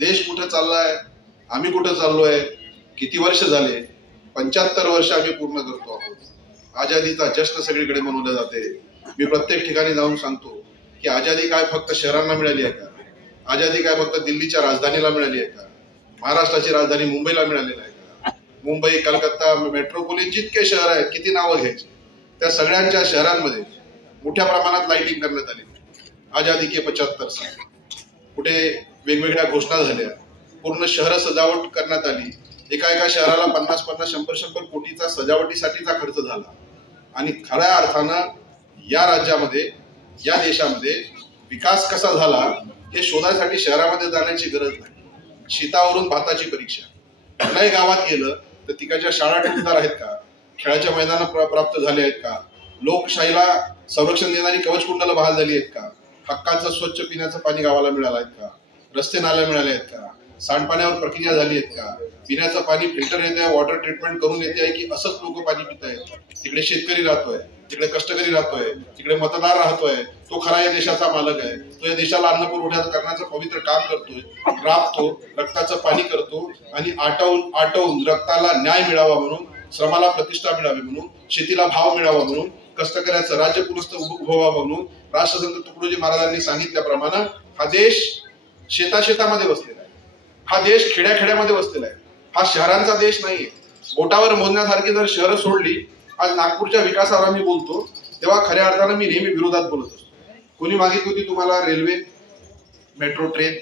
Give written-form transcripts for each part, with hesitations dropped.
देश कुठे चाललाय, आम्ही कुठे चाललोय, किती वर्ष झाले, 75 वर्ष आम्ही पूर्ण करतो आहोत. आजादीचा जश्न सगळीकडे मनवला जाते. मी प्रत्येक ठिकाणी जाऊन सांगतो की आजादी काय फक्त शहरांना मिळाली आहे का? आजादी काय फक्त दिल्लीच्या राजधानीला मिळाली आहे का? महाराष्ट्राची राजधानी मुंबईला मिळालेली आहे का? मुंबई, कलकत्ता, मेट्रोपोलियन जितके शहर आहेत, किती नावं घ्यायची, त्या सगळ्यांच्या शहरांमध्ये मोठ्या प्रमाणात लाइटिंग करण्यात आली. आजादी के 75 साल. कुठे वेगवेगळ्या घोषणा झाल्या, पूर्ण शहर सजावट करण्यात आली. एका शहराला 50-50, 100-100 कोटीचा सजावटीसाठीचा खर्च झाला. आणि खऱ्या अर्थानं या राज्यामध्ये, या देशामध्ये विकास कसा झाला हे शोधासाठी शहरामध्ये जाण्याची गरज नाही. शेतावरून भाताची परीक्षा. कुठल्याही गावात गेलं तर तिकडच्या शाळा ठेवणार आहेत का? खेळाच्या मैदान प्राप्त झाले आहेत का? लोकशाहीला संरक्षण देणारी कवचकुंडलं बहाल झाली आहेत का? हक्काचं स्वच्छ पिण्याचं पाणी गावाला मिळालं आहेत का? रस्ते नाल्या मिळाले आहेत का? सांडपाण्यावर प्रक्रिया झाली आहेत का? पिण्याचं पाणी फिल्टर येते, वॉटर ट्रीटमेंट करून येते आहे की असंच लोक पाणी पित आहेत? तिकडे शेतकरी राहतोय, तिकडे कष्टकरी राहतोय, तिकडे मतदार राहतोय. तो खरा या देशाचा मालक आहे. तो या देशाला अन्न पुरवठा करण्याचं पवित्र काम करतोय, राबतो, रक्ताचं पाणी करतो आणि आटवून रक्ताला न्याय मिळावा म्हणून, श्रमाला प्रतिष्ठा मिळावी म्हणून, शेतीला भाव मिळावा म्हणून, कष्टकऱ्याचं राज्य पुनस्त उभं व्हावं म्हणून राष्ट्रसंत तुकडोजी महाराजांनी सांगितल्याप्रमाणे हा देश शेतामध्ये बसलेला आहे. हा देश खेड्याखेड्यामध्ये बसलेला आहे. हा शहरांचा देश नाहीये. बोटावर मोजण्यासारखी जर शहरं सोडली, आज नागपूरच्या विकासावर आम्ही बोलतो तेव्हा खऱ्या अर्थानं मी नेहमी विरोधात बोलत असतो. कोणी मागितली होती तुम्हाला रेल्वे, मेट्रो, ट्रेन,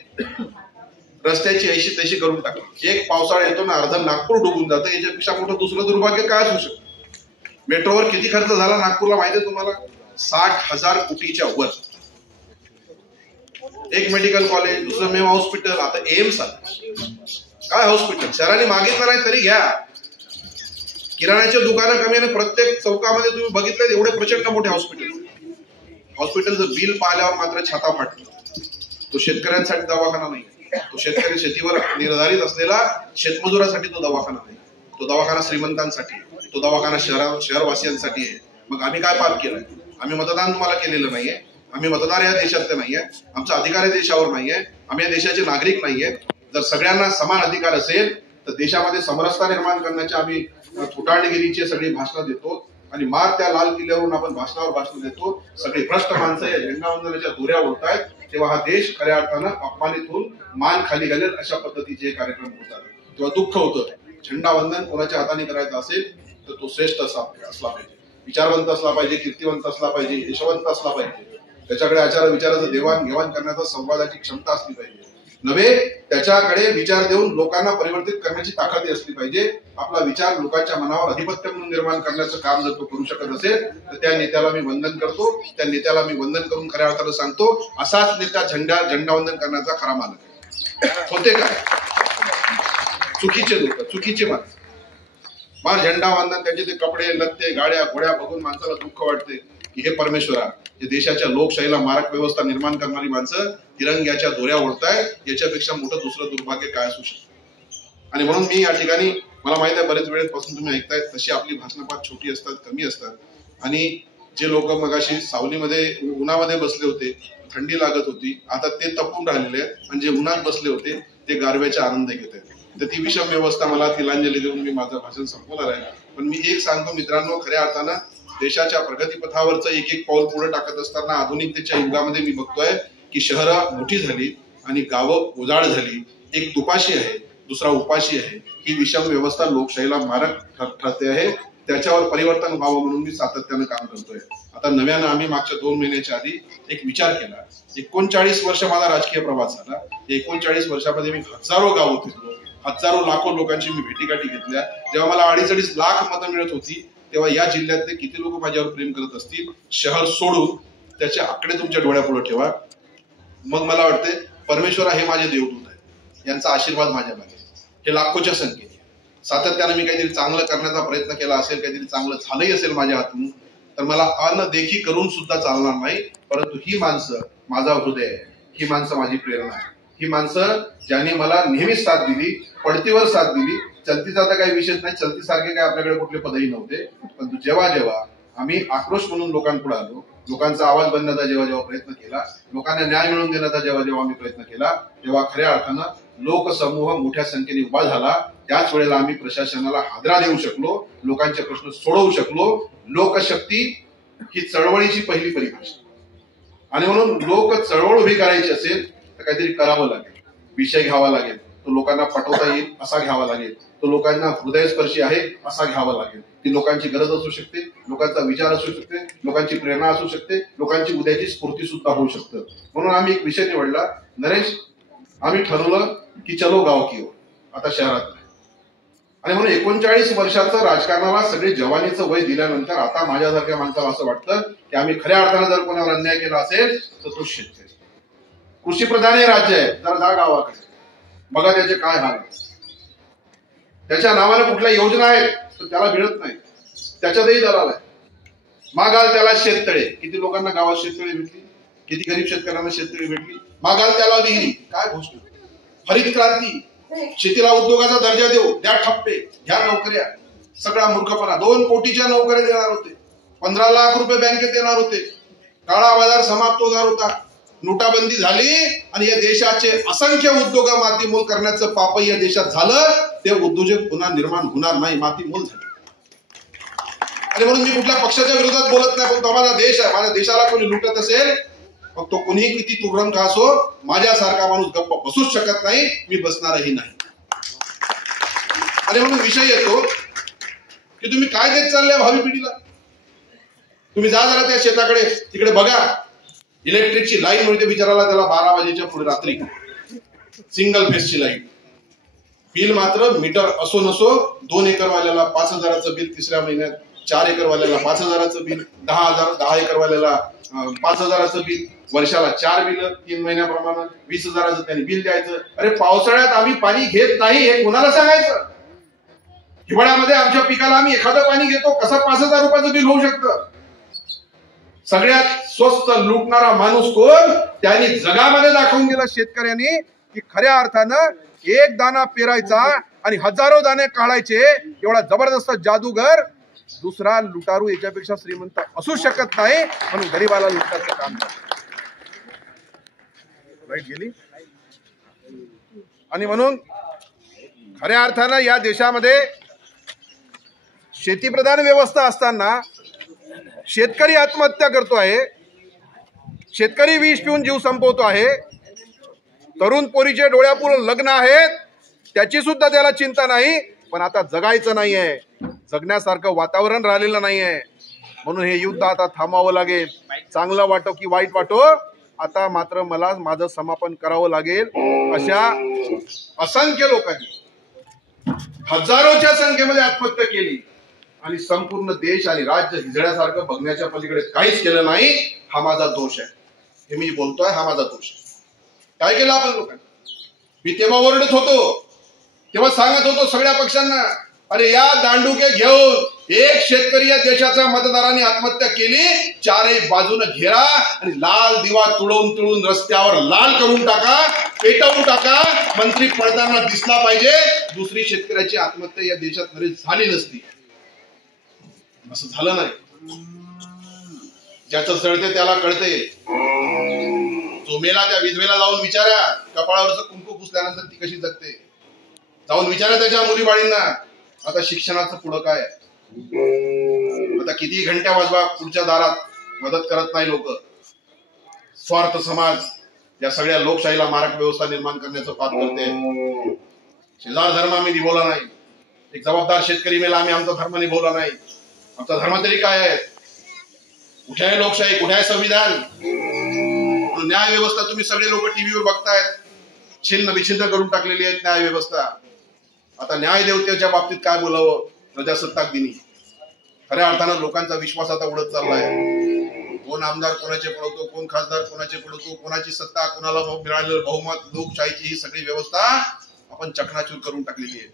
रस्त्याची ऐशी तशी करून टाकली. एक पावसाळा येतो ना, अर्धा नागपूर डुबून जातं. याच्यापेक्षा मोठं दुसरं दुर्भाग्य काय असू शकतं? मेट्रोवर किती खर्च झाला नागपूरला माहिती आहे तुम्हाला? 60,000 कोटीच्या वर. एक मेडिकल कॉलेज, दुसरं मेव हॉस्पिटल, आता एम्स आलं. काय हॉस्पिटल? शहराने मागितलं नाही तरी घ्या. किराण्याचे दुकानं कमी आणि प्रत्येक चौकामध्ये तुम्ही बघितलं एवढे प्रचंड मोठे हॉस्पिटलचं बिल पाहिल्यावर मात्र छाता फाटतो. तो शेतकऱ्यांसाठी दवाखाना नाही. तो शेतकरी शेतीवर निर्धारित असलेला शेतमजुरासाठी तो दवाखाना नाही. तो दवाखाना श्रीमंतांसाठी, तो दवाखाना शहरवासियांसाठी आहे. मग आम्ही काय पाप केलंय? आम्ही मतदान तुम्हाला केलेलं नाहीये. आम्ही मतदार या देशातले नाहीये. आमचा अधिकार या देशावर नाहीये. आम्ही या देशाचे नागरिक नाहीये. जर सगळ्यांना समान अधिकार असेल तर देशामध्ये समरसता निर्माण करण्याची आम्ही थोटांडगिरीची सगळी भाषणं देतो आणि मार त्या लाल किल्ल्यावरून आपण भाषणावर भाषण देतो. सगळी भ्रष्ट माणसं या झेंडावंदनाच्या दोऱ्या ओढतायत, तेव्हा हा देश खऱ्या अर्थानं अपमानित होऊन मान खाली घालेल अशा पद्धतीचे कार्यक्रम होतात. तेव्हा दुःख होतं. झेंडावंदन कोणाच्या हाताने करायचं असेल तर तो श्रेष्ठ असला पाहिजे, विचारवंत असला पाहिजे, कीर्तिवंत असला पाहिजे, यशवंत असला पाहिजे. त्याच्याकडे आचार विचाराचं देवाणघेवाण करण्याचा संवादाची क्षमता असली पाहिजे. नव्हे त्याच्याकडे विचार देऊन लोकांना परिवर्तित करण्याची ताकद असली पाहिजे. आपला विचार लोकांच्या मनावर अधिपत्य म्हणून निर्माण करण्याचं काम जर तो करू शकत असेल तर त्या नेत्याला मी वंदन करतो. त्या नेत्याला मी वंदन करून खऱ्या अर्थानं सांगतो, असाच नेता झेंडावंदन करण्याचा खरा मालक आहे. होते काय चुकीचे लोक, चुकीचे माणसं मग झेंडावंदन, त्यांचे ते कपडे, लत्ते, गाड्या, घोड्या बघून माणसाला दुःख वाटते की हे परमेश्वरा, हे देशाच्या लोकशाहीला मारक व्यवस्था निर्माण करणारी माणसं तिरंग्याच्या दोऱ्या ओढतायत. याच्यापेक्षा मोठं दुसरं दुर्भाग्य काय असू शकतं? आणि म्हणून मी या ठिकाणी, मला माहित आहे बरेच वेळेपासून तुम्ही ऐकतायत, तशी आपली भाषणं फार छोटी असतात, कमी असतात. आणि जे लोक मगाशी सावलीमध्ये उन्हामध्ये बसले होते, थंडी लागत होती, आता ते तपून राहिलेले आहेत आणि जे उन्हात बसले होते ते गारव्याचा आनंद घेत आहेत. तर ती विषम व्यवस्था मला तिलांजली देऊन मी माझं भाषण संपवणार आहे. पण मी एक सांगतो मित्रांनो, खऱ्या अर्थानं देशाच्या प्रगतीपथावरचं एक पाऊल पुढे टाकत असताना आधुनिकतेच्या युगामध्ये मी बघतोय की शहरं मोठी झाली आणि गावं उजाड झाली. एक तुपाशी आहे, दुसरा उपाशी आहे. ही विषम व्यवस्था लोकशाहीला मारक ठरते आहे. त्याच्यावर परिवर्तन व्हावं म्हणून मी सातत्यानं काम करतोय. आता नव्यानं आम्ही मागच्या 2 महिन्याच्या आधी एक विचार केला. 39 वर्ष माझा राजकीय प्रवास झाला. 39 वर्षामध्ये मी हजारो गावं फिरलो, हजारो लाखो लोकांची मी भेटीगाठी घेतल्या. जेव्हा मला 2.5 लाख मतं मिळत होती तेव्हा या जिल्ह्यातले किती लोक माझ्यावर प्रेम करत असतील. शहर सोडून त्याचे आकडे तुमच्या डोळ्यापुढे ठेवा. मग मला वाटते परमेश्वर हे माझे देवदूत आहे, यांचा आशीर्वाद माझ्या मागे. हे लाखोच्या संख्येने सातत्यानं मी काहीतरी चांगलं करण्याचा प्रयत्न केला असेल, काहीतरी चांगलं झालंही असेल माझ्या हातून, तर मला अनदेखी करून सुद्धा चालणार नाही. परंतु ही माणसं माझा हृदय आहे, ही माणसं माझी प्रेरणा आहे, ही माणसं ज्यांनी मला नेहमीच साथ दिली, पडतीवर साथ दिली. चलतीचा आता काही विषय नाही, चलतीसारखे काय आपल्याकडे कुठले पदही नव्हते. परंतु जेव्हा जेव्हा आम्ही आक्रोश म्हणून लोकांपुढे आलो, लोकांचा आवाज बनण्याचा जेव्हा जेव्हा प्रयत्न केला, लोकांना न्याय मिळवून देण्याचा जेव्हा जेव्हा आम्ही प्रयत्न केला, तेव्हा खऱ्या अर्थानं लोकसमूह मोठ्या संख्येने उभा झाला, त्याच वेळेला आम्ही प्रशासनाला हादरा देऊ शकलो, लोकांचे प्रश्न सोडवू शकलो. लोकशक्ती ही चळवळीची पहिली परिभाषा. आणि म्हणून लोक चळवळ उभी करायची असेल तर काहीतरी करावं लागेल, विषय घ्यावा लागेल, तो लोकांना पटवता येईल असा घ्यावा लागेल, तो लोकांना हृदयस्पर्शी आहे असा घ्यावा लागेल. ती लोकांची गरज असू शकते, लोकांचा विचार असू शकते, लोकांची प्रेरणा असू शकते, लोकांची उद्याची स्फूर्ती सुद्धा होऊ शकतं. म्हणून आम्ही एक विषय निवडला. नरेश, आम्ही ठरवलं की चलो गाव की ओर, आता शहरात नाही. आणि म्हणून 39 वर्षाचं राजकारणाला सगळे जवानीचं वय दिल्यानंतर आता माझ्यासारख्या माणसाला असं वाटतं की आम्ही खऱ्या अर्थानं जर कोणावर अन्याय केला असेल तर तो शेतकरी. कृषीप्रधान हे राज्य आहे, जरा जा गावाकडे बघा त्याचे काय हाल. त्याच्या नावाने कुठल्या योजना आहेत तर त्याला मिळत नाही, त्याच्यातही दलाल आहे. मागाल त्याला शेततळे, किती लोकांना गावात शेततळे भेटली, किती गरीब शेतकऱ्यांना शेततळे भेटली. मागाल त्याला विहिरी, काय गोष्ट. हरित क्रांती, शेतीला उद्योगाचा दर्जा देऊ, द्या ठप्पे, घ्या नोकऱ्या, सगळा मूर्खपणा. 2 कोटीच्या नोकऱ्या देणार होते, 15 लाख रुपये बँकेत देणार होते, काळा बाजार समाप्त होणार होता, नोटाबंदी झाली आणि या देशाचे असंख्य उद्योग मातीमोल करण्याचं पाप या देशात झालं. ते उद्योजक पुन्हा निर्माण होणार नाही, मातीमोल झाले. आणि म्हणून मी कुठल्या पक्षाच्या विरोधात बोलत नाही, पण तो माझा देश आहे. माझ्या देशाला कोणी लुटत असेल मग तो कोणीही किती तुरंग असो, माझ्यासारखा माणूस गप्प बसूच शकत नाही, मी बसणारही नाही. आणि म्हणून विषय येतो की तुम्ही काय देत चालले भावी पिढीला. तुम्ही जा जरा त्या शेताकडे, तिकडे बघा, इलेक्ट्रिकची लाईन मिळते बिचाराला त्याला 12 वाजेच्या पुढे रात्री, सिंगल फेसची लाईन. बिल मात्र मीटर असो नसो 2 एकर वाल्याला 5,000चं बिल तिसऱ्या महिन्यात, 4 एकर वाल्याला 5,000चं बिल, 10 एकर वाल्याला 5,000चं बिल, वर्षाला 4 बिल, 3 महिन्याप्रमाणे 20,000चं त्यांनी बिल द्यायचं. अरे पावसाळ्यात आम्ही पाणी घेत नाही हे कोणाला सांगायचं. हिवाळ्यामध्ये आमच्या पिकाला आम्ही एखादं पाणी घेतो, कसं 5,000 रुपयाचं बिल होऊ शकतं. सगळ्यात स्वस्त लुटणारा माणूस कोण, त्यांनी जगामध्ये दाखवून दिलं शेतकऱ्यांनी की खऱ्या अर्थानं एक दाना पेरायचा आणि हजारो दाणे काढायचे, एवढा जबरदस्त जादूगर दुसरा लुटारू याच्यापेक्षा श्रीमंत असू शकत नाही. म्हणून गरीबाला लुटायचं काम करतो. राईट गेली. आणि म्हणून खऱ्या अर्थानं या देशामध्ये शेतीप्रधान व्यवस्था असताना शेतकरी आत्महत्या करतो आहे, शेतकरी विष पिऊन जीव संपवतो आहे, तरुण पोरीचे डोळ्यापुढे लग्न आहेत त्याची सुद्धा त्याला चिंता नाही. पण आता जगायचं नाहीये, जगण्यासारखं वातावरण राहिलेलं नाहीये. म्हणून हे युद्ध आता थांबावं लागेल. चांगलं वाटो की वाईट वाटो, आता मात्र मला माझं समापन करावं लागेल. अशा असंख्य लोकांनी हजारोच्या संख्येमध्ये आत्महत्या केली आणि संपूर्ण देश आणि राज्य हिजड्यासारखं बघण्याच्या पलीकडे काहीच केलं नाही. हा माझा दोष आहे, हे मी बोलतोय, हा माझा दोष आहे. काय केलं आपण लोकांनी. मी तेव्हा ओरडत होतो, तेव्हा सांगत होतो सगळ्या पक्षांना, अरे या दांडुके घेऊन एक शेतकरी या देशाच्या मतदारांनी आत्महत्या केली, चारही बाजूने घेरा आणि लाल दिवा तुळून रस्त्यावर लाल करून टाका, पेटवून टाका. मंत्री पडताना दिसला पाहिजे. दुसरी शेतकऱ्याची आत्महत्या या देशात तरी झाली नसती. असं झालं नाही. ज्याचं जळते त्याला कळते. जो मेला त्या विधवेला जाऊन विचारा, कपाळावरचं कुंकू पुसल्यानंतर ती कशी जगते. जाऊन विचारा त्याच्या मुली बाळींना. आता शिक्षणाचं पुढं काय. आता किती घंट्या वाजवा, पुढच्या दारात मदत करत नाही लोक. स्वार्थ समाज या सगळ्या लोकशाहीला मारक व्यवस्था निर्माण करण्याचं पाप करते. शेजार धर्म आम्ही निभवला नाही. एक जबाबदार शेतकरी मेला, आम्ही आमचा धर्म निभवला नाही. आमचा धर्म तरी काय आहे. कुठे आहे लोकशाही, कुठे आहे संविधान. न्याय व्यवस्था तुम्ही सगळे लोक टीव्हीवर बघतायत, छिन्न विछिन्न करून टाकलेली आहे न्याय व्यवस्था. आता न्याय देवतेच्या बाबतीत काय बोलावं प्रजासत्ताक दिनी. खऱ्या अर्थानं लोकांचा विश्वास आता उडत चाललाय. कोण आमदार कोणाचे पडवतो, कोण खासदार कोणाचे पडवतो, कोणाची सत्ता कोणाला मिळालेलं बहुमत, लोकशाहीची ही सगळी व्यवस्था आपण चकनाचूर करून टाकलेली आहे.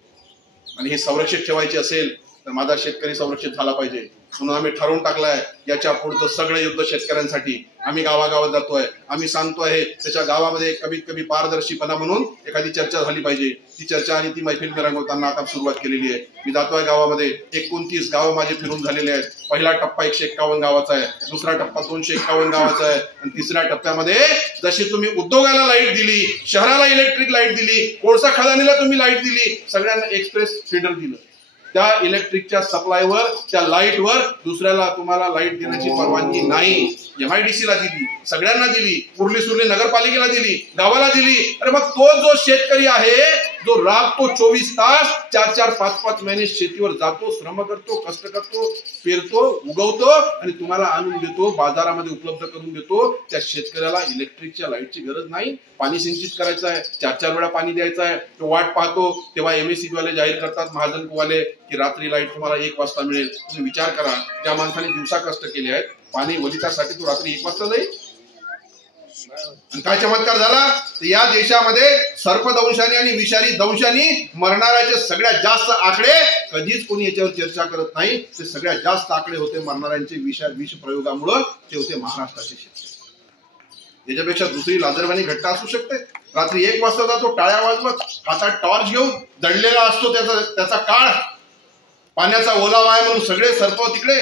आणि हे संरक्षित ठेवायची असेल तर माझा शेतकरी संरक्षित झाला पाहिजे. म्हणून आम्ही ठरवून टाकलाय याच्या पुढचं सगळं युद्ध शेतकऱ्यांसाठी. आम्ही गावागावात जातोय, आम्ही सांगतो आहे त्याच्या गावामध्ये कमीत कमी पारदर्शीपणा म्हणून एखादी चर्चा झाली पाहिजे. ती चर्चा आणि ती मैफिल रंगवताना आता सुरुवात केलेली आहे. मी जातोय गावामध्ये, 29 गावं माझे फिरून झालेले आहेत. पहिला टप्पा 151 गावाचा आहे, दुसरा टप्पा 251 गावाचा आहे आणि तिसऱ्या टप्प्यामध्ये जशी तुम्ही उद्योगाला लाईट दिली, शहराला इलेक्ट्रिक लाईट दिली, कोळसा खदानीला तुम्ही लाईट दिली, सगळ्यांना एक्सप्रेस फीडर दिलं. त्या इलेक्ट्रिकच्या सप्लायवर, त्या लाईटवर दुसऱ्याला तुम्हाला लाईट देण्याची परवानगी नाही. MIDC ला दिली, सगळ्यांना दिली, उरली सुरली नगरपालिकेला दिली, गावाला दिली. अरे मग तो जो शेतकरी आहे, जो राबतो 24 तास 4-4, 5-5 महिने शेतीवर जातो, श्रम करतो, कष्ट करतो, पेरतो, उगवतो आणि तुम्हाला आणून देतो, बाजारामध्ये उपलब्ध करून देतो, त्या शेतकऱ्याला इलेक्ट्रिकच्या लाईटची गरज नाही. पाणी सिंचित करायचं आहे, 4-4 वेळा पाणी द्यायचं आहे, तो वाट पाहतो. तेव्हा MSEB वाले जाहीर करतात, महाजन वाले, की रात्री लाईट तुम्हाला 1 वाजता मिळेल. तुम्ही विचार करा, ज्या माणसाने दिवसा कष्ट केले आहेत पाणी वलितासाठी, तो रात्री 1 वाजता जाईल. काय चमत्कार झाला. या देशामध्ये सर्पदंशाने आणि विषारी दंशाने मरणाऱ्याचे सगळ्यात जास्त आकडे, कधीच कोणी याच्यावर चर्चा करत नाही, ते सगळ्यात जास्त आकडे होते मरणाऱ्यांचे विष प्रयोगामुळे, ते होते महाराष्ट्राचे शेतकरी. याच्यापेक्षा दुसरी लाजरवाणी घटना असू शकते. रात्री 1 वाजता जातो, टाळ्या वाजवत, हातात टॉर्च घेऊन दडलेला असतो त्याचा काळ, पाण्याचा ओलावा आहे म्हणून सगळे सर्प तिकडे.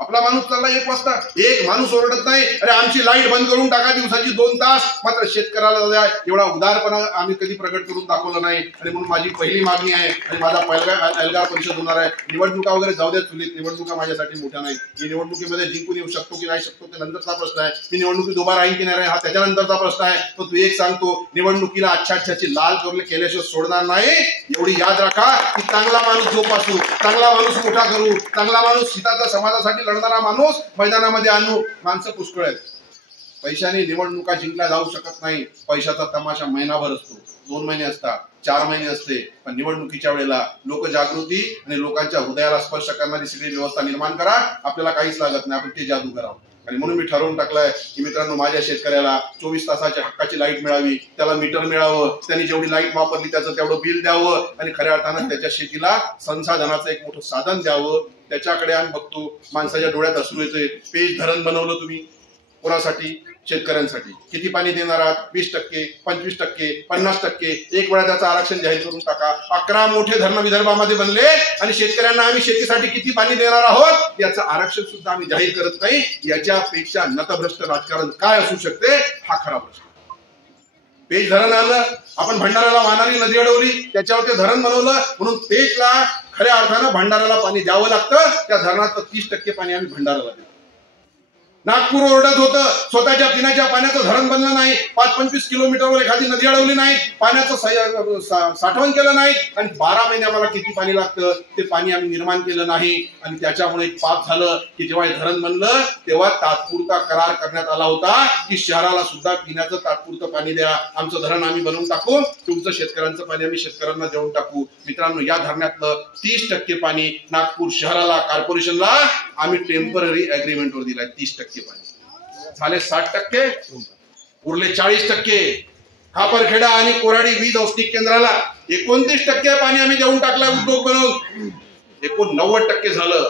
आपला माणूस चालला 1 वाजता, एक माणूस ओरडत नाही, अरे आमची लाईट बंद करून टाका दिवसाची 2 तास. मात्र शेतकऱ्याला एवढा उदारपणा आम्ही कधी प्रगट करून दाखवलं नाही. आणि म्हणून माझी पहिली मागणी आहे, आणि माझा पहिला एल्गार परिषद होणार आहे. निवडणुका वगैरे जाऊ द्या चुलीत, निवडणुका माझ्यासाठी मोठ्या नाही. मी निवडणुकीमध्ये जिंकून येऊ शकतो की नाही शकतो ते नंतरचा प्रश्न आहे. मी निवडणुकीत उभा राहीन की नाही हा त्याच्यानंतरचा प्रश्न आहे. पण तू एक सांगतो, निवडणुकीला अच्छाची लाल करून केल्याशिवाय सोडणार नाही. एवढी याद राखा की चांगला माणूस जोपासू, चांगला माणूस मोठा करू, चांगला माणूस हिताचा समाजासाठी लढणारा माणूस मैदानामध्ये आणू. माणसं पुष्कळ आहेत. पैशाने निवडणुका जिंकल्या जाऊ शकत नाही. पैशाचा तमाशा महिनाभर असतो, 2 महिने असतात, 4 महिने असते. पण निवडणुकीच्या वेळेला लोकजागृती आणि लोकांच्या हृदयाला स्पर्श करणारी सगळी व्यवस्था निर्माण करा. आपल्याला काहीच लागत नाही, आपण ते जादू करावं. आणि म्हणून मी ठरवून टाकलंय की मित्रांनो, माझ्या शेतकऱ्याला 24 तासाच्या हक्काची लाईट मिळावी, त्याला मीटर मिळावं, त्यांनी जेवढी लाईट वापरली त्याचं तेवढं बिल द्यावं आणि खऱ्या अर्थानं त्याच्या शेतीला संसाधनाचं एक मोठं साधन द्यावं. त्याच्याकडे आम्ही बघतो, माणसाच्या डोळ्यात अश्रू येते. पेज धरण बनवलं तुम्ही कोणासाठी? शेतकऱ्यांसाठी. किती पाणी देणार आहात? 20%, 25%, 50%. एक वेळा त्याचं आरक्षण जाहीर करून टाका. 11 मोठे धरण विदर्भामध्ये बनले आणि शेतकऱ्यांना आम्ही शेतीसाठी किती पाणी देणार आहोत याचं आरक्षण सुद्धा आम्ही जाहीर करत नाही. याच्यापेक्षा नतभ्रष्ट राजकारण काय असू शकते? हा खरा प्रश्न. पेज धरण आलं, आपण भंडाराला वाहणारी नदी अडवली, त्याच्यावर ते धरण बनवलं, म्हणून पेजला खऱ्या अर्थानं भंडाराला पाणी द्यावं लागतं. त्या धरणाचं 30% पाणी आम्ही भंडाराला देतो. नागपूर ओरडत होतं, स्वतःच्या पिण्याच्या पाण्याचं धरण बनलं नाही, 5-25 किलोमीटरवर एखादी नदी अडवली नाही, पाण्याचं साठवण केलं नाही, आणि 12 महिने आम्हाला किती पाणी लागतं ते पाणी आम्ही निर्माण केलं नाही. आणि त्याच्यामुळे एक पाप झालं की जेव्हा हे धरण बनलं तेव्हा तात्पुरता करार करण्यात आला होता की शहराला सुद्धा पिण्याचं तात्पुरतं पाणी द्या, आमचं धरण आम्ही बनवून टाकू, तुमचं शेतकऱ्यांचं पाणी आम्ही शेतकऱ्यांना देऊन टाकू. मित्रांनो, या धरणातलं 30% पाणी नागपूर शहराला, कॉर्पोरेशनला आम्ही टेम्पररी अग्रीमेंटवर दिलाय. 30% पाणी झाले 60%, उरले 40%. खापरखेडा आणि कोराडी वीज औष्णिक केंद्राला 29% पाणी आम्ही देऊन टाकलंय उद्योग बनवून. 90% झालं.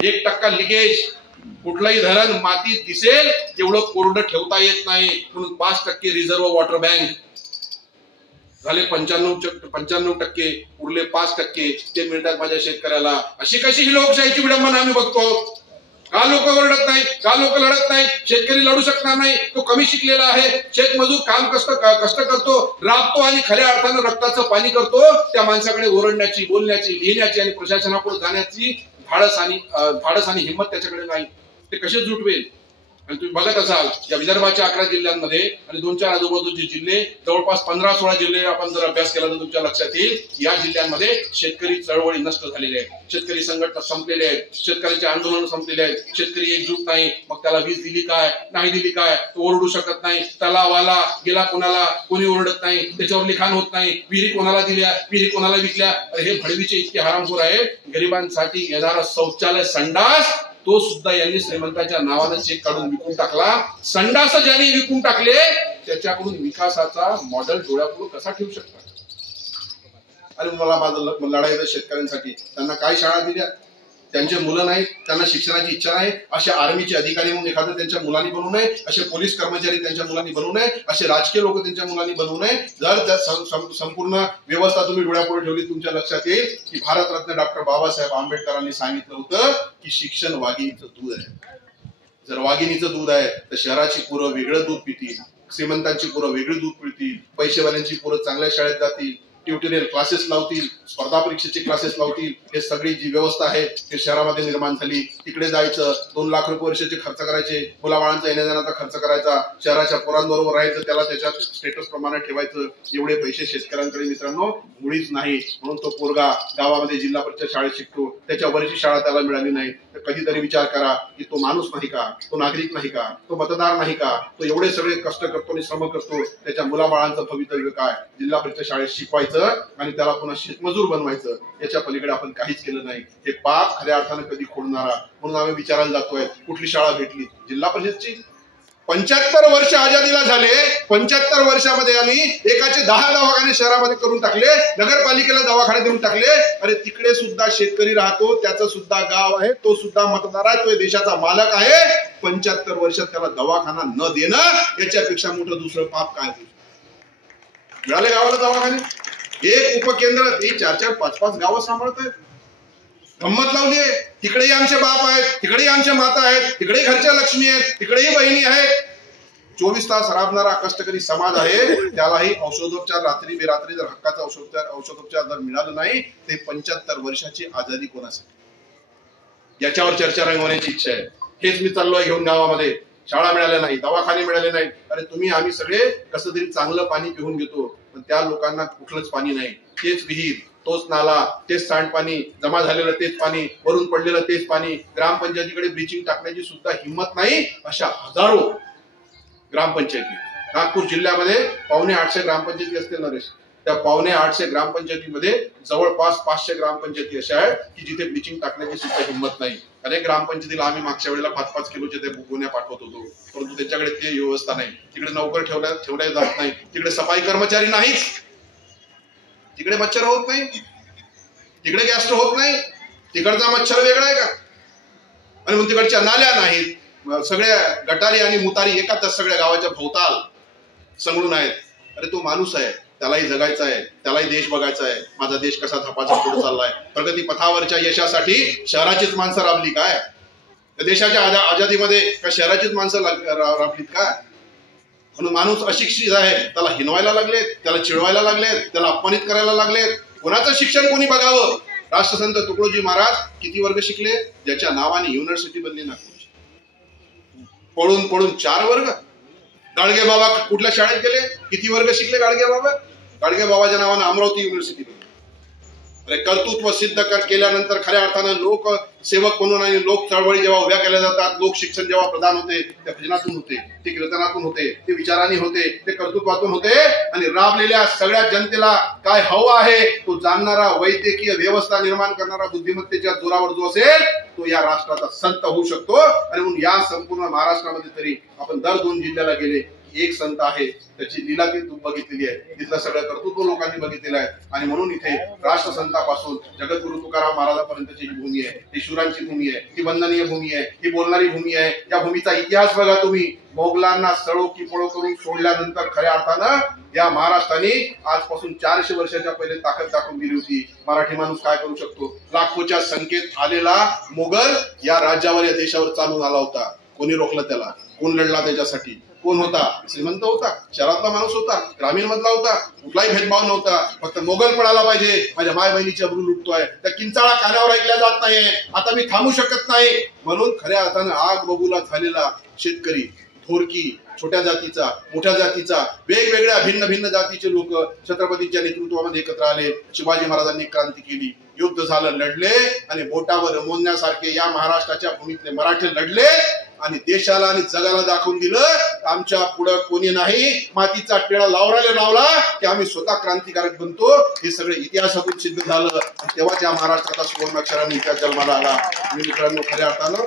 1% लिकेज. कुठलंही धरण मातीत दिसेल तेवढं कोरडं ठेवता येत नाही, म्हणून 5% रिझर्व्ह वॉटर बँक झाले. 95%. उरले 5% ते मिळतात माझ्या शेतकऱ्याला. अशी कशी ही लोकशाहीची विडंबना आम्ही बघतो. का लोक ओरडत नाही? का लोक लढत नाही? शेतकरी लढू शकणार नाही, तो कमी शिकलेला आहे. शेतमजूर काम कष्ट करतो, राबतो आणि खऱ्या अर्थानं रक्ताचं पाणी करतो. त्या माणसाकडे ओरडण्याची, बोलण्याची, लिहिण्याची आणि प्रशासनापुढे जाण्याची धाडस आणि हिंमत त्याच्याकडे नाही. ते कसे जुटवेल? आणि तुम्ही बघत असाल या विदर्भाच्या 11 जिल्ह्यांमध्ये आणि 2-4 आजूबाजूचे जिल्हे, जवळपास 15-16 जिल्हे आपण जर अभ्यास केला तर तुमच्या लक्षात येईल. या जिल्ह्यांमध्ये शेतकरी चळवळी नष्ट झालेल्या आहेत, शेतकरी संघटना संपलेले आहेत, शेतकऱ्यांचे आंदोलन संपलेले आहेत. शेतकरी एकजूट नाही, मग त्याला वीज दिली काय, नाही दिली काय, तो ओरडू शकत नाही. तलावाला गेला कोणाला, कोणी ओरडत नाही, त्याच्यावर लिखाण होत नाही. विहिरी कोणाला दिल्या, विहिरी कोणाला विकल्या. हे भडवीचे इतके हरामखोर आहे. गरिबांसाठी येणारा शौचालय संडास तो सुद्धा यांनी श्रीमंताच्या नावानं चेक काढून विकून टाकला. संडास ज्यांनी विकून टाकले त्याच्याकडून विकासाचा मॉडेल डोळ्यापुढे कसा ठेवू शकतात? आणि मला माझं लढायचं शेतकऱ्यांसाठी. त्यांना काय शाळा दिल्या? त्यांचे मुलं नाहीत, त्यांना शिक्षणाची इच्छा नाही. असे आर्मीचे अधिकारी म्हणून एखादं त्यांच्या मुलांनी बनवू नये, असे पोलीस कर्मचारी त्यांच्या मुलांनी बनवू नये, असे राजकीय लोक त्यांच्या मुलांनी बनवू नये. जर त्या संपूर्ण व्यवस्था तुम्ही डोळ्यापुढे ठेवली, तुमच्या लक्षात येईल की भारतरत्न डॉक्टर बाबासाहेब आंबेडकरांनी सांगितलं होतं की शिक्षण वाघिणीचं दूध आहे. जर वाघिणीचं दूध आहे तर शहराची पोरं वेगळं दूध पितील, श्रीमंतांची पोरं वेगळी दूध पितील, पैसेवाल्यांची पोरं चांगल्या शाळेत जातील, ट्युटोरियल क्लासेस लावतील, स्पर्धा परीक्षेचे क्लासेस लावतील. हे सगळी जी व्यवस्था आहे ते शहरामध्ये निर्माण झाली. तिकडे जायचं, 2 लाख रुपये वर्षाचे खर्च करायचे, मुलाबाळांचा येण्या जाण्याचा खर्च करायचा, शहराच्या पोरांबरोबर राहायचं, त्याला त्याच्या स्टेटस प्रमाणे ठेवायचं. एवढे पैसे शेतकऱ्यांकडे मित्रांनो मुळीच नाही. म्हणून तो पोरगा गावामध्ये जिल्हा परिषद शाळेत शिकतो, त्याच्या वरची शाळा त्याला मिळाली नाही. तर कधीतरी विचार करा की तो माणूस नाही का, तो नागरिक नाही का, तो मतदार नाही का, तो एवढे सगळे कष्ट करतो आणि श्रम करतो. त्याच्या मुलाबाळांचं भवितव्य काय? जिल्हा परिषद शाळेत शिकवायचं आणि त्याला पुन्हा शेतमजूर बनवायचं. याच्या पलीकडे आपण काहीच केलं नाही. हे पाप खऱ्या अर्थानं कधी खोडणारा. म्हणून आम्ही विचारायला जातोय कुठली शाळा भेटली? जिल्हा परिषदची. 75 वर्ष आजादीला झाले. 75 वर्षामध्ये आम्ही एकाचे 10 दवाखाने शहरामध्ये करून टाकले, नगरपालिकेला दवाखाने देऊन टाकले. अरे तिकडे सुद्धा शेतकरी राहतो, त्याचं सुद्धा गाव आहे, तो सुद्धा मतदार आहे, तो देशाचा मालक आहे. 75 वर्षात त्याला दवाखाना न देणं याच्यापेक्षा मोठं दुसरं पाप काय होईल? मिळाले गावाला दवाखाने. एक उपकेंद्र ते 4-4, 5-5 गावं सांभाळत आहेत. गंमत लावली आहे. तिकडेही आमचे बाप आहेत, तिकडेही आमच्या माता आहेत, तिकडेही घरच्या लक्ष्मी आहेत, तिकडेही बहिणी आहेत. 24 तास राबणारा कष्टकरी समाज आहे. त्यालाही औषधोपचार रात्री बेरात्री जर हक्काचा औषधोपचार जर मिळालं नाही, ते 75 वर्षाची आजादी कोणासाठी? याच्यावर चर्चा रंगवण्याची इच्छा आहे. हेच मी चाललोय घेऊन गावामध्ये. शाळा मिळाल्या नाही, दवाखाने मिळाले नाही. अरे तुम्ही आम्ही सगळे कसं तरी चांगलं पाणी पिऊन घेतो, पण त्या लोकांना कुठलंच पाणी नाही. तेच विहीर, तोच नाला, तेच सांडपाणी, जमा झालेलं तेच पाणी, वरून पडलेलं तेच पाणी. ग्रामपंचायतीकडे ब्लिचिंग टाकण्याची सुद्धा हिंमत नाही. अशा हजारो ग्रामपंचायती नागपूर जिल्ह्यामध्ये 750 ग्रामपंचायती असतील नरेश. त्या 750 ग्रामपंचायतीमध्ये जवळपास 500 ग्रामपंचायती अशा आहेत की जिथे ब्लिचिंग टाकण्याची सुद्धा हिंमत नाही. अनेक ग्रामपंचायतीला आम्ही मागच्या वेळेला 5-5 किलोचे ते गोण्या पाठवत होतो, परंतु त्यांच्याकडे ती व्यवस्था नाही. तिकडे नोकर ठेवल्या जात नाही, तिकडे सफाई कर्मचारी नाहीच, तिकडे मच्छर होत नाही, तिकडे गॅस्ट्रो होत नाही. तिकडचा मच्छर वेगळा आहे का? आणि मग तिकडच्या नाल्या नाहीत. सगळ्या गटारी आणि मुतारी एकाच सगळ्या गावाच्या भोवताल संगळून आहेत. अरे तो माणूस आहे, त्यालाही जगायचा आहे, त्यालाही देश बघायचा आहे. माझा देश कसा झपाझप पुढे चाललाय. प्रगती पथावरच्या यशासाठी शहराचीच माणसं राबली काय? देशाच्या आजादीमध्ये का शहराचीच माणसं राबलीत का? म्हणून माणूस अशिक्षित आहे, त्याला हिनवायला लागलेत, त्याला चिडवायला लागलेत, त्याला अपमानित करायला लागलेत. कोणाचं शिक्षण कोणी बघावं? राष्ट्रसंत तुकडोजी महाराज किती वर्ग शिकले? ज्याच्या नावाने युनिव्हर्सिटी बनली नागपूरची. पळून पळून 4 वर्ग. गाडगे बाबा कुठल्या शाळेत गेले? किती वर्ग शिकले गाडगे बाबा? गाडगे बाबाच्या नावाने अमरावती युनिव्हर्सिटी बनली. अरे कर्तृत्व सिद्ध केल्यानंतर खऱ्या अर्थानं लोक सेवक म्हणून आणि लोक चळवळी जेव्हा उभ्या केल्या जातात, लोक शिक्षण जेव्हा प्रदान होते, ते भजनातून होते, ते कीर्तनातून होते, ते विचारांनी होते, ते कर्तृत्वातून होते. आणि राबलेल्या सगळ्या जनतेला काय हवं आहे तो जाणणारा, वैद्यकीय व्यवस्था निर्माण करणारा, बुद्धिमत्तेच्या जोरावर जो असेल तो या राष्ट्राचा संत होऊ शकतो. आणि म्हणून या संपूर्ण महाराष्ट्रामध्ये तरी आपण दर 2 जिल्ह्याला गेले, एक संत आहे, त्याची लीला ती बघितलेली आहे, तिथलं सगळं कर्तृत्व लोकांनी बघितलेलं आहे. आणि म्हणून इथे राष्ट्रसंतापासून जगद्गुरु तुकाराम महाराजांपर्यंतची ही भूमी आहे, ही शूरांची भूमी आहे, ही वंदनीय भूमी आहे, ही बोलणारी भूमी आहे. या भूमीचा इतिहास बघा तुम्ही. मोगलांना सळो की पळो करून सोडल्यानंतर खऱ्या अर्थानं या महाराष्ट्राने आजपासून 400 वर्षाच्या पहिले ताकद दाखवून दिली होती. मराठी माणूस काय करू शकतो? लाखोच्या संख्येत आलेला मोगल या राज्यावर, या देशावर चालून आला होता. कोणी रोखलं त्याला? कोण लढला त्याच्यासाठी? कोण होता? श्रीमंत होता, शहरातला माणूस होता, ग्रामीण मधला होता, कुठलाही भेदभाव नव्हता. फक्त मोगल पडायला पाहिजे. माझ्या माय बहिणीची अब्रू लुटतोय, त्या किंचाळा कानावर ऐकल्या जात नाहीये, आता मी थांबू शकत नाही. म्हणून खऱ्या अर्थानं आग बबूला झालेला शेतकरी, थोरकी, छोट्या जातीचा, मोठ्या जातीचा, वेगवेगळ्या भिन्न भिन्न जातीचे लोक छत्रपतींच्या नेतृत्वामध्ये एकत्र आले. शिवाजी महाराजांनी क्रांती केली, युद्ध झालं, लढले आणि बोटावर मोजण्यासारखे या महाराष्ट्राच्या भूमीतले मराठे लढले आणि देशाला आणि जगाला दाखवून दिलं आमच्या पुढं कोणी नाही. मातीचा टिळा लावला की आम्ही स्वतः क्रांतिकारक बनतो. हे सगळे इतिहासातून सिद्ध झालं. तेव्हाच या महाराष्ट्राचा सुवर्णाक्षराने इतिहास जन्माला आला. मी मित्रांनो खऱ्या अर्थानं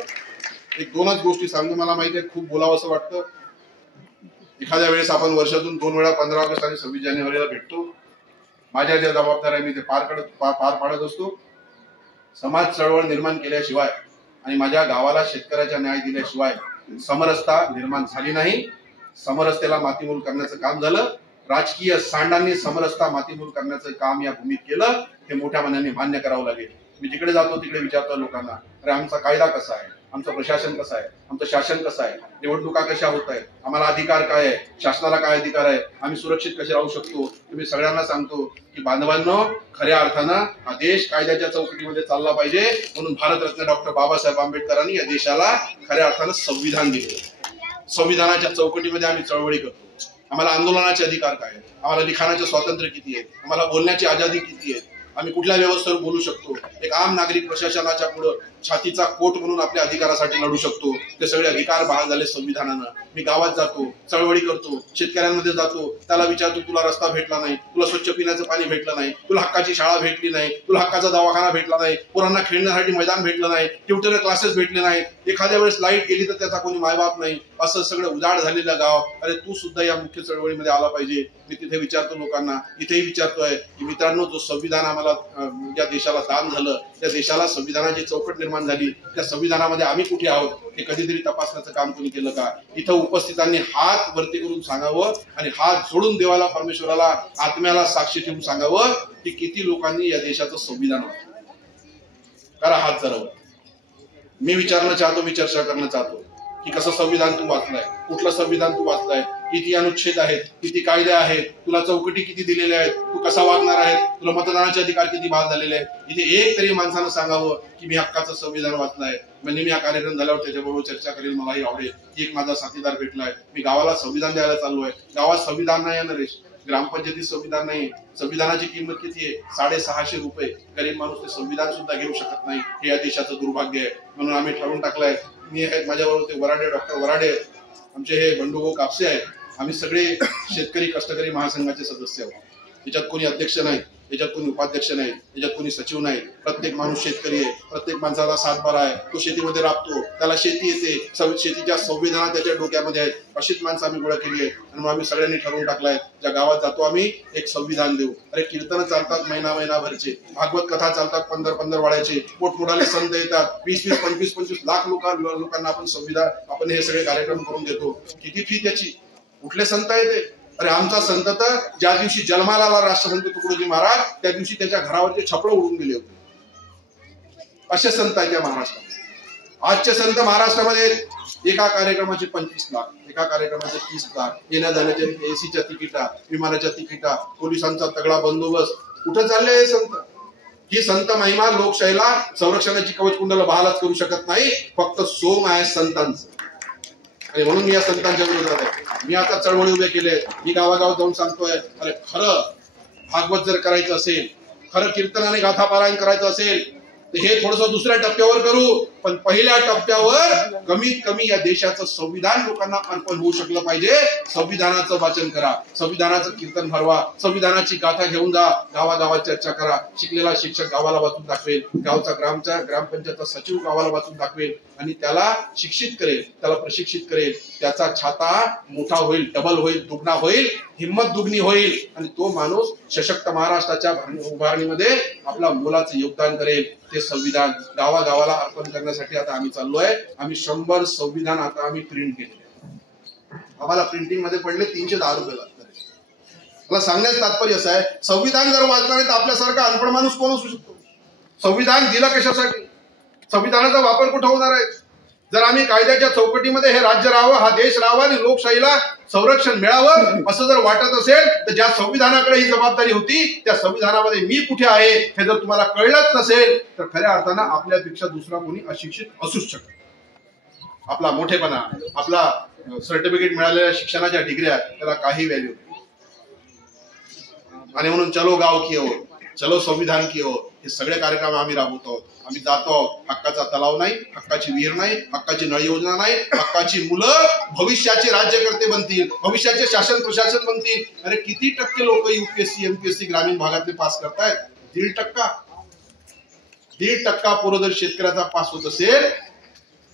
1-2च गोष्टी सांगू. मला माहिती आहे खूप बोलावं असं वाटतं. एखाद्या वेळेस आपण वर्षातून 2 वेळा 15 ऑगस्ट आणि 26 जानेवारीला भेटतो. माझ्या ज्या जबाबदाऱ्या मी ते पार पाडत असतो. समाज चळवळ निर्माण केल्याशिवाय आणि माझ्या गावाला शेतकऱ्याचा न्याय दिल्याशिवाय समरसता निर्माण झाली नाही. समरसतेला मातीमूल करण्याचं काम झालं. राजकीय सांडांनी समरसता मातीमूल करण्याचं काम या भूमीत केलं. हे मोठ्या मनाने मान्य करावं लागेल. मी जिकडे जातो तिकडे विचारतो लोकांना, अरे आमचा कायदा कसा आहे, आमचं प्रशासन कसं आहे, आमचं शासन कसं आहे, निवडणुका कशा होत आहेत, आम्हाला अधिकार काय आहे, शासनाला काय अधिकार आहे, आम्ही सुरक्षित कसे राहू शकतो. मी सगळ्यांना सांगतो की बांधवांनो, खऱ्या अर्थानं हा देश कायद्याच्या चौकटीमध्ये चालला पाहिजे. म्हणून भारतरत्न डॉक्टर बाबासाहेब आंबेडकरांनी या देशाला खऱ्या अर्थानं संविधान दिले. संविधानाच्या चौकटीमध्ये आम्ही चळवळी करतो. आम्हाला आंदोलनाचे अधिकार काय आहेत, आम्हाला लिखाणाचे स्वातंत्र्य किती आहे, आम्हाला बोलण्याची आझादी किती आहे, आम्ही कुठल्या व्यवस्थेवर बोलू शकतो, एक आम नागरिक प्रशासनाच्या पुढे छातीचा कोट म्हणून आपल्या अधिकारासाठी लढू शकतो. ते सगळे अधिकार बहाल झाले संविधानानं. मी गावात जातो, चळवळी करतो, शेतकऱ्यांमध्ये जातो, त्याला विचारतो तुला रस्ता भेटला नाही, तुला स्वच्छ पिण्याचं पाणी भेटलं नाही, तुला हक्काची शाळा भेटली नाही, तुला हक्काचा दवाखाना भेटला नाही, पोरांना खेळण्यासाठी मैदान भेटलं नाही, ट्युटर क्लासेस भेटले नाही, एखाद्या वेळेस लाईट गेली तर त्याचा कोणी मायबाप नाही, असं सगळं उजाड झालेलं गाव. अरे तू सुद्धा या मुख्य चळवळीमध्ये आला पाहिजे. मी तिथे विचारतो लोकांना, इथेही विचारतोय की मित्रांनो, जो संविधान आम्हाला या देशाला दान झालं, त्या देशाला संविधानाची चौकट निर्माण झाली, त्या संविधानामध्ये आम्ही कुठे आहोत हे कधीतरी तपासण्याचं काम कोणी केलं का? इथं उपस्थितांनी हात वरती करून सांगावं आणि हात जोडून देवाला, परमेश्वराला, आत्म्याला साक्षी ठेवून सांगावं की किती लोकांनी या देशाचं संविधान वाचलं. करा हात जरावर. मी विचारणं चाहतो, मी चर्चा करणं चाहतो की कसं संविधान तू वाचलंय, कुठलं संविधान तू वाचलंय, किती अनुच्छेद आहेत, किती कायदे आहेत, तुला चौकटी किती दिलेल्या आहेत, तू कसा वागणार आहे, तुला मतदानाचे अधिकार किती बहाल झालेले आहेत. इथे एक तरी माणसानं सांगावं की मी हक्काचं संविधान वाचलंय. म्हणजे मी हा कार्यक्रम झाल्यावर त्याच्याबरोबर चर्चा करेल. मलाही आवडेल की एक माझा साथीदार भेटलाय. मी गावाला संविधान द्यायला चाललोय. गावात संविधान नाही आहे नरेश, ग्रामपंचायतीत संविधान नाही. संविधानाची किंमत किती आहे? 650 रुपये. गरीब माणूस ते संविधान सुद्धा घेऊ शकत नाही. हे या देशाचं दुर्भाग्य आहे. म्हणून आम्ही ठरवून टाकलंय, मी आहेत माझ्याबरोबर ते वराडे, डॉक्टर वराडे, आमचे हे बंडूभाऊ कापसे आहेत, आम्ही सगळे शेतकरी कष्टकरी महासंघाचे सदस्य आहोत. याच्यात कोणी अध्यक्ष नाही, याच्यात कोणी उपाध्यक्ष नाही, याच्यात कोणी सचिव नाही. प्रत्येक माणूस शेतकरी आहे. प्रत्येक माणसाला सातबारा आहे. तो शेतीमध्ये राबतो, त्याला शेती येते, शेतीच्या संवेदना त्याच्या डोक्यामध्ये आहेत. अशीच माणसं आम्ही गोळा केली आहे. आणि मग आम्ही सगळ्यांनी ठरवून टाकलाय, ज्या गावात जातो आम्ही एक संविधान देऊ. अरे कीर्तन चालतात महिनाभरचे, भागवत कथा चालतात 15 वाड्याचे, मोठमोठाले संत येतात, 20 25 लाख लोकांना आपण संविधान, आपण हे सगळे कार्यक्रम करून देतो. किती फी त्याची? कुठले संत आहे ते? अरे आमचा संत तर ज्या दिवशी जन्माला आला राष्ट्रसंत तुकडोजी महाराज, त्या दिवशी त्याच्या घरावरचे छपडं उडून गेले होते. असे संत आहेत त्या महाराष्ट्रात. आजचे संत महाराष्ट्रामध्ये एका कार्यक्रमाचे 25 लाख, एका कार्यक्रमाचे 30 लाख, येण्या जाण्याच्या एसीच्या तिकिटा, विमानाच्या तिकिटा, पोलिसांचा तगडा बंदोबस्त. कुठं चालले हे संत? ही संत महिमा लोकशाहीला संरक्षणाची कवच कुंडल बहालच करू शकत नाही. फक्त सोम आहे संतांचं. आणि म्हणून मी या संतांच्या विरोधात आहे. मी आता चळवळी उभे केले. मी गावागावात जाऊन सांगतोय, अरे खरं भागवत जर करायचं असेल, खरं कीर्तनाने गाथा पारायण करायचं असेल तर हे थोडंसं दुसऱ्या टप्प्यावर करू, पण पहिल्या टप्प्यावर कमीत कमी या देशाचं संविधान लोकांना अर्पण होऊ शकलं पाहिजे. संविधानाचं वाचन करा, संविधानाचं कीर्तन भरवा, संविधानाची गाथा घेऊन जा, गावागावात चर्चा करा. शिकलेला शिक्षक गावाला वाचून दाखवेल, ग्रामपंचायतचा सचिव गावाला वाचून दाखवेल आणि त्याला शिक्षित करेल, त्याला प्रशिक्षित करेल. त्याचा छाता मोठा होईल, डबल होईल, दुगणा होईल, हिंमत दुगणी होईल आणि तो माणूस सशक्त महाराष्ट्राच्या उभारणीमध्ये आपला मोलाचं योगदान करेल. ते संविधान गावागावाला अर्पण करण्यासाठी आता आम्ही चाललोय. आम्ही 100 संविधान आता आम्ही प्रिंट केले. आम्हाला प्रिंटिंग मध्ये पडले 310 रुपये लागतात. मला सांगण्याचं तात्पर्य असं आहे, संविधान जर वाचलं नाही तर आपल्यासारखा अनपढ माणूस कोण असू शकतो? संविधान दिलं कशासाठी? संविधानाचा वापर कुठं होणार आहे? जर आम्ही कायद्याच्या चौकटीमध्ये हे राज्य राहावं, हा देश राहावा आणि लोकशाहीला संरक्षण मिळावं असं जर वाटत असेल तर ज्या संविधानाकडे ही जबाबदारी होती त्या संविधानामध्ये मी कुठे आहे हे जर तुम्हाला कळलंच नसेल तर खऱ्या अर्थानं आपल्यापेक्षा दुसरा कोणी अशिक्षित असूच शकत. आपला मोठेपणा, आपला सर्टिफिकेट मिळालेल्या शिक्षणाच्या डिग्र्या, त्याला काही व्हॅल्यू नाही. आणि म्हणून चलो गाव की ओर, चलो संविधान की ओर हे सगळे कार्यक्रम आम्ही राबवतो. आम्ही जातो. हक्काचा तलाव नाही, हक्काची विहीर नाही, हक्काची नळ योजना नाही, हक्काची मुलं भविष्याचे राज्यकर्ते बनतील, भविष्याचे शासन प्रशासन बनतील. अरे किती टक्के लोक यूपीएससी एमपीएससी ग्रामीण भागातले पास करतायत? 1.5% पोरं जर शेतकऱ्याचा पास होत असेल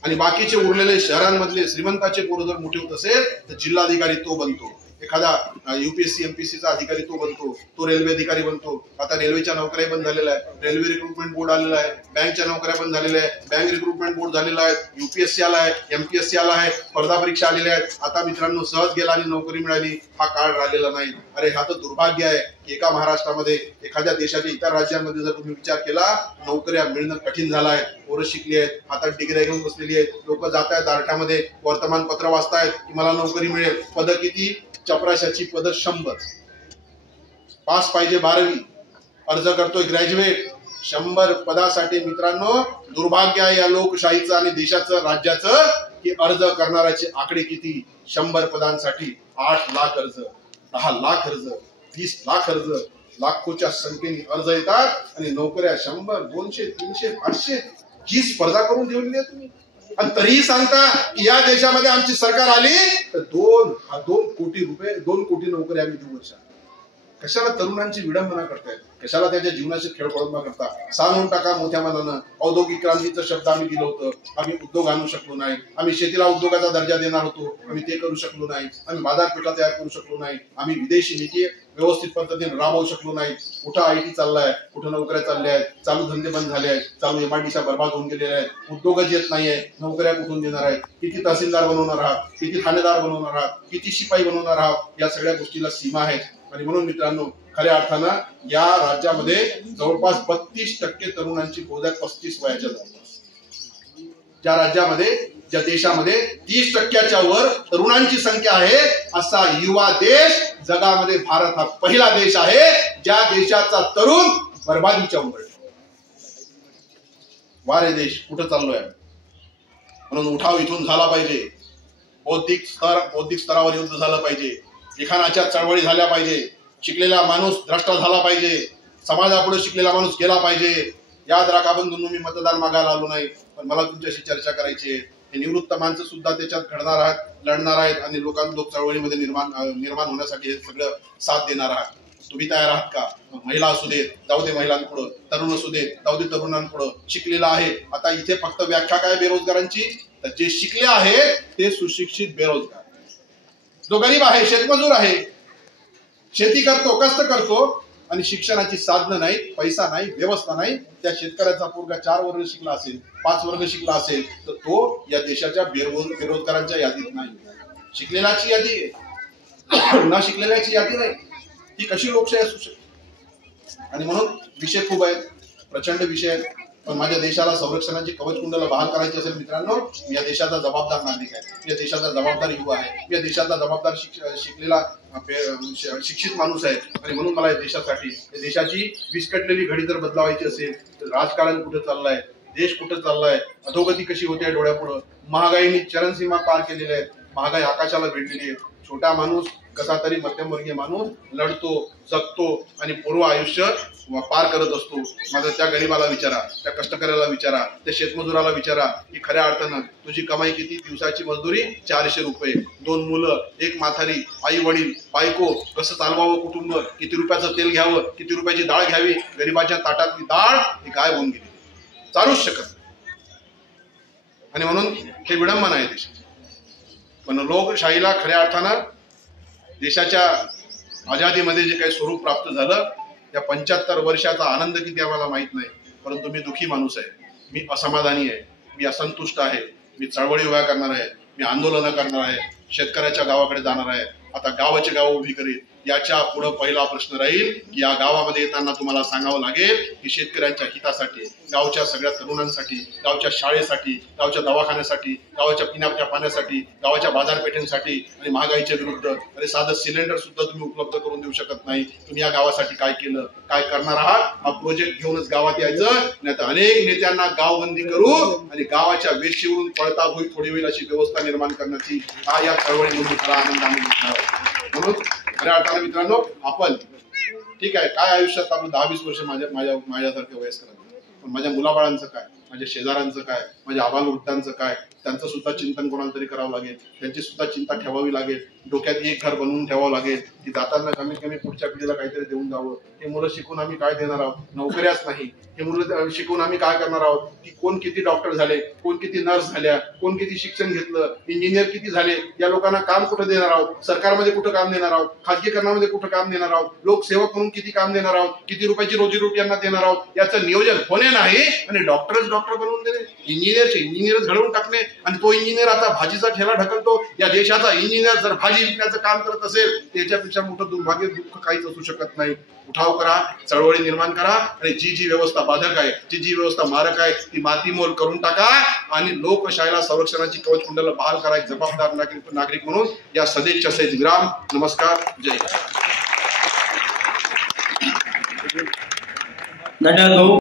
आणि बाकीचे उरलेले शहरांमधले श्रीमंताचे पोरं जर मोठे होत असेल तर जिल्हाधिकारी तो बनतो. एखादा UPSC MPSC चा अधिकारी तो बनतो, तो रेल्वे अधिकारी बनतो. आता रेल्वेच्या नोकऱ्या बंद झालेल्या आहेत, रेल्वे रिक्रुटमेंट बोर्ड आलेला आहे, बँकच्या नोकऱ्या बंद झालेल्या आहेत, बँक रिक्रुटमेंट बोर्ड झालेला आहे, UPSC आला आहे, MPSC आला आहे, स्पर्धा परीक्षा आलेल्या आहेत. आता मित्रांनो सहज गेला आणि नोकरी मिळाली हा काळ राहिलेला नाही. अरे हा तर दुर्भाग्य आहे की एका महाराष्ट्रामध्ये एखाद्या देशाच्या इतर राज्यांमध्ये जर तुम्ही विचार केला नोकऱ्या मिळणं कठीण झालं आहे. पोरं शिकली आहेत, हातात डिग्र्या घेऊन बसलेली आहेत, लोक जात आहेत दारठ्यामध्ये वर्तमानपत्र वाचतायत की मला नोकरी मिळेल. पद किती? चपराशाची पद 100. पास पाहिजे 12वी, अर्ज करतोय ग्रॅज्युएट. 100 पदासाठी मित्रांनो दुर्भाग्य आहे या लोकशाहीचं आणि देशाचं राज्याचं की अर्ज करणाऱ्याचे आकडे किती? 100 पदांसाठी 8 लाख अर्ज, 10 लाख अर्ज, 20 लाख अर्ज, लाखोच्या संख्येने अर्ज येतात आणि नोकऱ्या 100, 200, 300, 500 ही स्पर्धा करून ठेवलेली आहे तुम्ही. आणि तरीही सांगता की या देशामध्ये आमची सरकार आली तर 2 कोटी रुपये 2 कोटी नोकरी आम्ही देऊ वर्षात. कशाला तरुणांची विडंबना करतायत? कशाला त्याच्या जीवनाचे खेळ खोळंबा करता? सांगून टाका मोठ्या मनानं. औद्योगिक क्रांतीचं शब्द आम्ही दिलं होतं, आम्ही उद्योग आणू शकलो नाही. आम्ही शेतीला उद्योगाचा दर्जा देणार होतो, आम्ही ते करू शकलो नाही. आम्ही बाजारपेठा तयार करू शकलो नाही. आम्ही विदेशी नीती व्यवस्थित पद्धतीने राबवू शकलो नाही. कुठं IT चाललाय, कुठं नोकऱ्या चालल्या आहेत, चालू धंदे बंद झाले आहेत, चालू MIDC बर्बाद होऊन गेलेले आहेत, उद्योगच येत नाहीये, नोकऱ्या कुठून देणार आहेत? किती तहसीलदार बनवणार आहात, किती ठाणेदार बनवणार आहात, किती शिपाई बनवणार आहात? या सगळ्या गोष्टीला सीमा आहेत. आणि म्हणून मित्रांनो खऱ्या अर्थानं या राज्यामध्ये जवळपास 32% तरुणांची बहुधा 35 वयाच्या जवळपास. ज्या राज्यामध्ये ज्या देशामध्ये 30%च्या वर तरुणांची संख्या आहे असा युवा देश जगामध्ये भारत हा पहिला देश आहे ज्या देशाचा तरुण बर्बादीच्या उंबरठ्यावर. वारे देश कुठं चाललोय? म्हणून उठाव इथून झाला पाहिजे. बौद्धिक स्तरावर युद्ध झालं पाहिजे. लिखाणाच्या चळवळी झाल्या पाहिजे. शिकलेला माणूस द्रष्टा झाला पाहिजे. समाजापुढे शिकलेला माणूस गेला पाहिजे. याद राखा बंधूंनो, मी मतदान मागायला आलो नाही, पण मला तुमच्याशी चर्चा करायची आहे. हे निवृत्त माणसं सुद्धा त्याच्यात घडणार आहेत, लढणार आहेत आणि लोक चळवळीमध्ये निर्माण होण्यासाठी हे सगळं साथ देणार आहात. तुम्ही तयार आहात का? महिला असू देत जाऊ दे महिलांपुढं, तरुण असू देत जाऊ दे तरुणांपुढं. शिकलेला आहे. आता इथे फक्त व्याख्या काय बेरोजगारांची? तर जे शिकले आहे ते सुशिक्षित बेरोजगार. जो गरीब आहे, शेतमजूर आहे, शेती करतो, कष्ट करतो आणि शिक्षणाची साधनं नाही, पैसा नाही, व्यवस्था नाही, त्या शेतकऱ्याचा पोरगा 4 वर्ग शिकला असेल, 5 वर्ग शिकला असेल तर तो या देशाच्या बेरोजगारांच्या यादीत नाही. शिकलेल्याची यादी आहे, न शिकलेल्याची यादी नाही. ही कशी लोकशाही असू शकते? आणि म्हणून विषय खूप आहेत, प्रचंड विषय आहेत. पण माझ्या देशाला संरक्षणाची कवचकुंडला बहाल करायची असेल मित्रांनो, मी या देशाचा जबाबदार नागरिक आहे, मी या देशाचा जबाबदार युवा आहे, मी या देशाचा जबाबदार शिकलेला शिक्षित माणूस आहे. आणि म्हणून मला या देशासाठी, या देशाची विस्कटलेली घडी जर बदलावायची असेल तर राजकारण कुठं चाललंय, देश कुठं चाललाय, अधोगती कशी होते डोळ्यापुढं, महागाईने चरणसीमा पार केलेल्या आहेत, महागाई आकाशाला भिडलेली आहे. छोटा माणूस कसा तरी मध्यमवर्गीय माणूस लढतो, जगतो आणि पूर्व आयुष्य पार करत असतो. माझा त्या गरीबाला विचारा, त्या कष्टकऱ्याला विचारा, त्या शेतमजुराला विचारा की खऱ्या अर्थानं तुझी कमाई किती? दिवसाची मजदुरी 400 रुपये, 2 मुलं, 1 म्हातारी, आई वडील, बायको, कसं चालवावं कुटुंब, किती रुपयाचं तेल घ्यावं, किती रुपयाची डाळ घ्यावी, गरीबाच्या ताटातली डाळ ही गायब होऊन गेली, चालूच शकत. आणि म्हणून हे विडंबन आहे देशाची. पण लोकशाहीला खऱ्या अर्थानं देशाच्या आझादीमध्ये जे काही स्वरूप प्राप्त झालं त्या 75 वर्षाचा आनंद किती आम्हाला माहित नाही. परंतु मी दुःखी माणूस आहे, मी असमाधानी आहे, मी असंतुष्ट आहे, मी चळवळी उभ्या करणार आहे, मी आंदोलनं करणार आहे, शेतकऱ्याच्या गावाकडे जाणार आहे, आता गावाची गावं उभी करीत. याच्या पुढे पहिला प्रश्न राहील की या गावामध्ये येताना तुम्हाला सांगावं लागेल की शेतकऱ्यांच्या हितासाठी, गावच्या सगळ्या तरुणांसाठी, गावच्या शाळेसाठी, गावच्या दवाखान्यासाठी, गावाच्या पिण्याच्या पाण्यासाठी, गावाच्या बाजारपेठेसाठी आणि महागाईच्या विरुद्ध अरे साधं सिलेंडर सुद्धा तुम्ही उपलब्ध करून देऊ शकत नाही. तुम्ही या गावासाठी काय केलं, काय करणार आहात? हा प्रोजेक्ट घेऊनच गावात यायचं, नाही तर अनेक नेत्यांना गावबंदी करू आणि गावाच्या वेशीवरून पळता होईल थोडी होईल अशी व्यवस्था निर्माण करण्याची हा या चळवळीमधून खरा आनंद आम्ही घेतला. म्हणून खऱ्या अर्थाने मित्रांनो आपण ठीक आहे काय आयुष्यात आपलं 10-20 वर्ष माझ्यासारख्या वयस्कर, पण माझ्या मुलाबाळांचं काय? माझ्या शेजाऱ्यांचं काय, माझ्या आबालवृद्धांचं काय, त्यांचं सुद्धा चिंतन कोणाला तरी करावं लागेल, त्यांची सुद्धा चिंता ठेवावी लागेल. डोक्यात एक घर बनवून ठेवावं लागेल की दातांना कमीत कमी पुढच्या पिढीला काहीतरी देऊन जावं. हे मुलं शिकून आम्ही काय देणार आहोत? नोकऱ्याच नाही. हे मुलं शिकून आम्ही काय करणार आहोत? की कोण किती डॉक्टर झाले, कोण किती नर्स झाल्या, कोण किती शिक्षण घेतलं, इंजिनियर किती झाले, या लोकांना काम कुठं देणार आहोत? सरकारमध्ये कुठं काम देणार आहोत? खाजगीकरणामध्ये कुठं काम देणार आहोत? लोकसेवक म्हणून किती काम देणार आहोत? किती रुपयाची रोजीरोटी यांना देणार आहोत? याचं नियोजन होणे नाही आणि डॉक्टर बनवून देणे, इंजिनियर घडवून टाकणे. आणि तो इंजिनियर आता भाजीचा ठेला ढकलतो. या देशाचा इंजिनियर जर भाजी विकण्याचं काम करत असेल त्याच्यापेक्षा मोठं दुर्भाग्य दुःख काहीच असू शकत नाही. उठाव करा, चळवळी निर्माण करा आणि जी व्यवस्था बाधक आहे, जी व्यवस्था मारक आहे ती मातीमोल करून टाका आणि लोकशाहीला संरक्षणाची कवचकुंडला बहाल करा. एक जबाबदार नागरिक म्हणून या सदिच्छा सहित विराम. नमस्कार. जय धन्यवाद भाऊ.